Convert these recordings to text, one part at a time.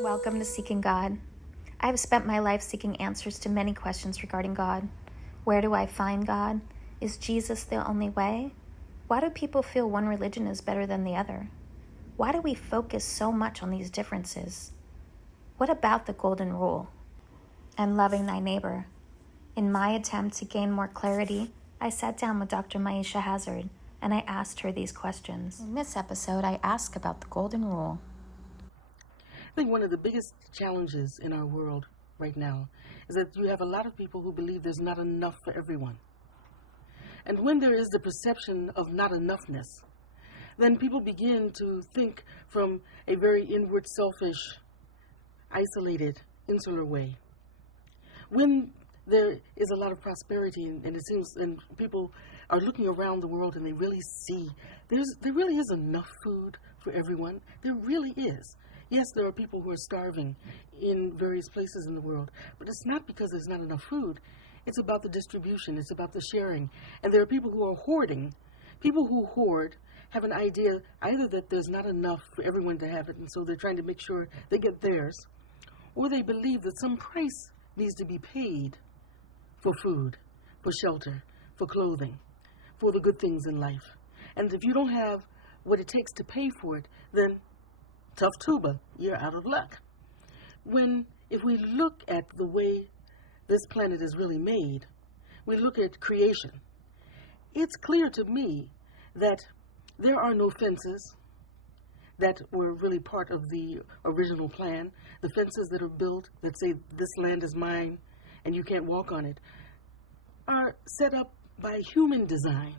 Welcome to Seeking God. I have spent my life seeking answers to many questions regarding God. Where do I find God? Is Jesus the only way? Why do people feel one religion is better than the other? Why do we focus so much on these differences? What about the golden rule? And loving thy neighbor. In my attempt to gain more clarity, I sat down with Dr. Maisha Hazzard and I asked her these questions. In this episode, I ask about the golden rule. I think one of the biggest challenges in our world right now is that you have a lot of people who believe there's not enough for everyone. And when there is the perception of not enoughness, then people begin to think from a very inward, selfish, isolated, insular way. When there is a lot of prosperity and it seems and people are looking around the world and they really see there really is enough food for everyone. There really is. Yes, there are people who are starving in various places in the world, but it's not because there's not enough food. It's about the distribution. It's about the sharing. And there are people who are hoarding. People who hoard have an idea either that there's not enough for everyone to have it, and so they're trying to make sure they get theirs, or they believe that some price needs to be paid for food, for shelter, for clothing, for the good things in life. And if you don't have what it takes to pay for it, then tough tuba, you're out of luck. If we look at the way this planet is really made, we look at creation, it's clear to me that there are no fences that were really part of the original plan. The fences that are built that say this land is mine and you can't walk on it are set up by human design,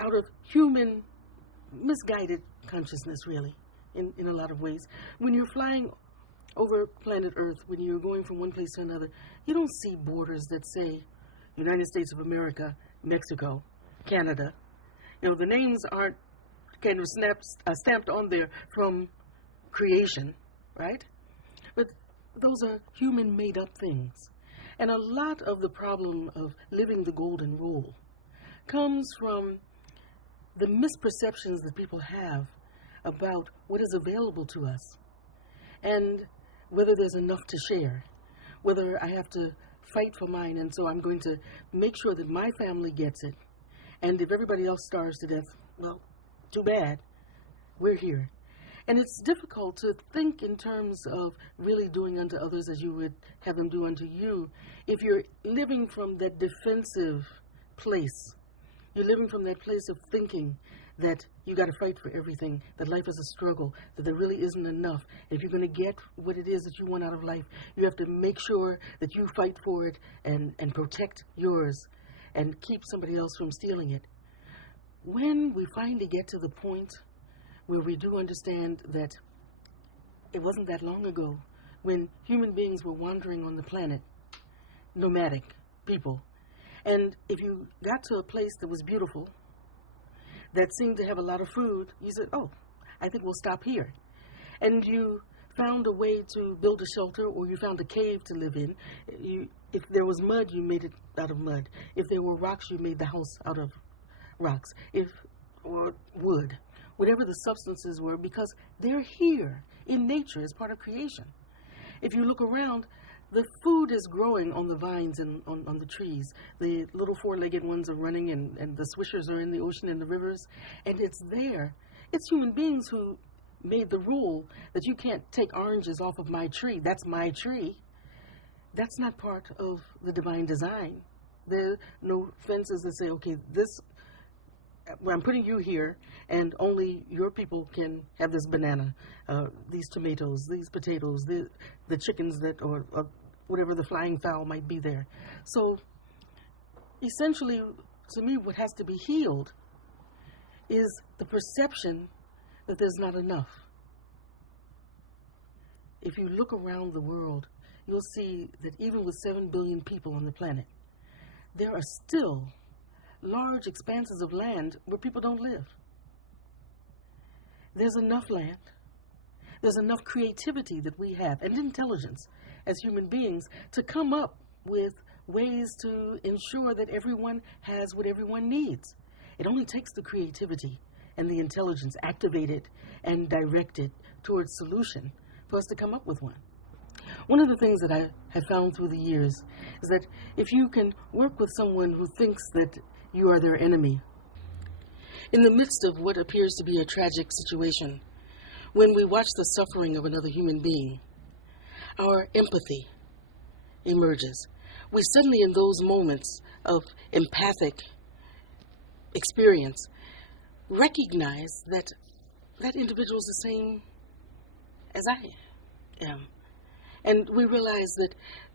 out of human misguided consciousness, really, in a lot of ways. When you're flying over planet Earth, when you're going from one place to another, you don't see borders that say United States of America, Mexico, Canada. You know, the names aren't kind of stamped on there from creation, right? But those are human made-up things. And a lot of the problem of living the golden rule comes from the misperceptions that people have about what is available to us and whether there's enough to share, whether I have to fight for mine, and so I'm going to make sure that my family gets it. And if everybody else starves to death, well, too bad. We're here. And it's difficult to think in terms of really doing unto others as you would have them do unto you if you're living from that defensive place. You're living from that place of thinking that you got to fight for everything, that life is a struggle, that there really isn't enough. If you're going to get what it is that you want out of life, you have to make sure that you fight for it and protect yours and keep somebody else from stealing it. When we finally get to the point where we do understand that it wasn't that long ago when human beings were wandering on the planet, nomadic people, and if you got to a place that was beautiful, that seemed to have a lot of food, you said, oh, I think we'll stop here. And you found a way to build a shelter, or you found a cave to live in. If there was mud, you made it out of mud. If there were rocks, you made the house out of rocks. Or wood, whatever the substances were, because they're here in nature as part of creation. If you look around, the food is growing on the vines and on the trees. The little four-legged ones are running, and the swishers are in the ocean and the rivers, and it's there. It's human beings who made the rule that you can't take oranges off of my tree. That's my tree. That's not part of the divine design. There are no fences that say, okay, I'm putting you here, and only your people can have this banana, these tomatoes, these potatoes, the chickens or whatever the flying fowl might be there. So essentially, to me, what has to be healed is the perception that there's not enough. If you look around the world, you'll see that even with 7 billion people on the planet, there are still large expanses of land where people don't live. There's enough land. There's enough creativity that we have and intelligence as human beings to come up with ways to ensure that everyone has what everyone needs. It only takes the creativity and the intelligence activated and directed towards solution. for us to come up with one. One of the things that I have found through the years is that if you can work with someone who thinks that you are their enemy, in the midst of what appears to be a tragic situation, when we watch the suffering of another human being, our empathy emerges. We suddenly, in those moments of empathic experience, recognize that that individual is the same as I am. And we realize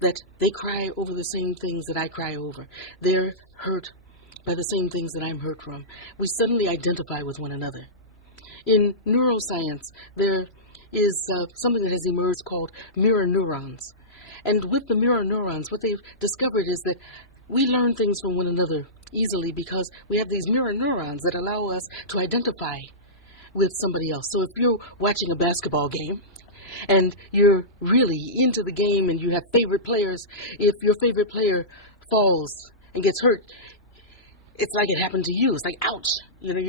that they cry over the same things that I cry over. They're hurt by the same things that I'm hurt from. We suddenly identify with one another. In neuroscience, there is something that has emerged called mirror neurons. And with the mirror neurons, what they've discovered is that we learn things from one another easily because we have these mirror neurons that allow us to identify with somebody else. So if you're watching a basketball game and you're really into the game and you have favorite players, if your favorite player falls and gets hurt, it's like it happened to you. It's like, ouch. You know,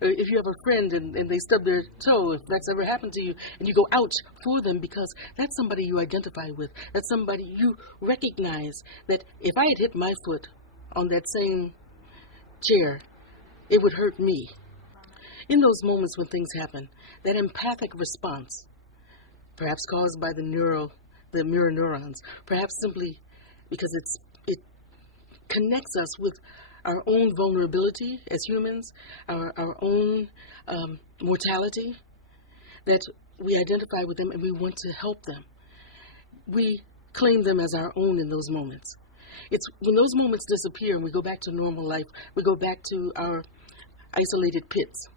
if you have a friend and they stub their toe, if that's ever happened to you, and you go ouch for them because that's somebody you identify with. That's somebody you recognize that if I had hit my foot on that same chair, it would hurt me. In those moments when things happen, that empathic response, perhaps caused by the mirror neurons, perhaps simply because it connects us with our own vulnerability as humans, our own mortality, that we identify with them and we want to help them. We claim them as our own in those moments. It's when those moments disappear and we go back to normal life, we go back to our isolated pits,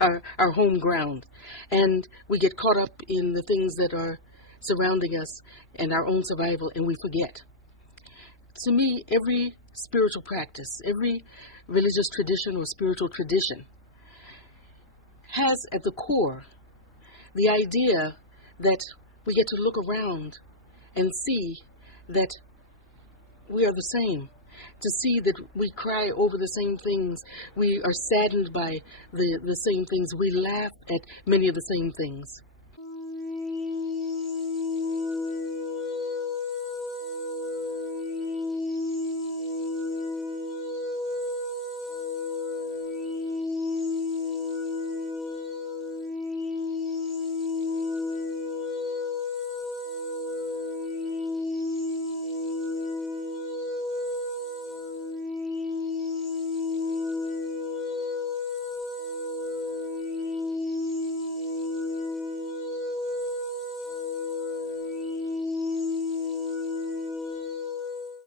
our home ground, and we get caught up in the things that are surrounding us and our own survival, and we forget. To me, every spiritual practice, every religious tradition or spiritual tradition has at the core the idea that we get to look around and see that we are the same, to see that we cry over the same things, we are saddened by the same things, we laugh at many of the same things.